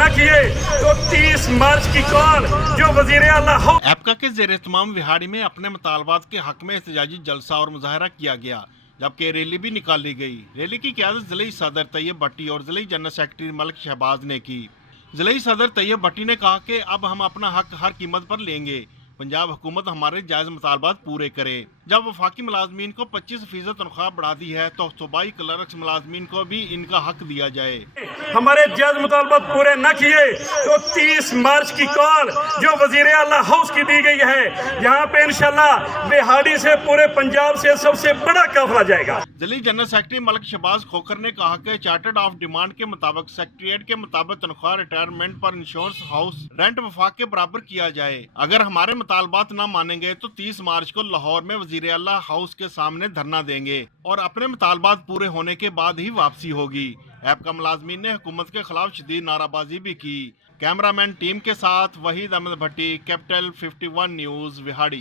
न किए तो 30 मार्च की कॉल जो वजीर आला हो। एपका के ज़ेर एहतमाम विहाड़ी में अपने मुतालबात के हक में एहतजाजी जलसा और मुजाहरा किया गया, जबकि रैली भी निकाली गई। रैली की क़यादत ज़िले सदर तैयब भट्टी और ज़िले जनरल सेक्रेटरी मलिक शहबाज ने की। ज़िले सदर तैयब भट्टी ने कहा कि अब हम अपना हक हर कीमत पर लेंगे। पंजाब हुकूमत हमारे जायज़ मुतालबात पूरे करे। जब वफाकी मुलाजमीन को 25% तनख्वाह बढ़ा दी है तो सूबाई क्लर्क्स मुलाजमीन को भी इनका हक दिया जाए। हमारे जायज़ मुतालबात पूरे न किए तो 30 मार्च की कॉल जो वजीर आला हाउस की दी गई है, यहाँ पे इंशाल्लाह बिहाड़ी से पूरे पंजाब से सबसे बड़ा काफिला जाएगा। जिली जनरल सेक्रेटरी मलिक शहबाज खोखर ने कहा कि चार्टर्ड ऑफ डिमांड के मुताबिक सेक्रेटरीट के मुताबिक तनख्वाह, रिटायरमेंट पर इंश्योरेंस, हाउस रेंट वफाक के बराबर किया जाए। अगर हमारे मुतालबात न मानेंगे तो 30 मार्च को लाहौर में वजीर आला हाउस के सामने धरना देंगे और अपने मुतालबात पूरे होने के बाद ही वापसी होगी। ऐप का मुलाजमीन ने हुकूमत के खिलाफ शदीद नाराबाजी भी की। कैमरामैन टीम के साथ वहीद अहमद भट्टी, कैपिटल 51 न्यूज़, विहाड़ी।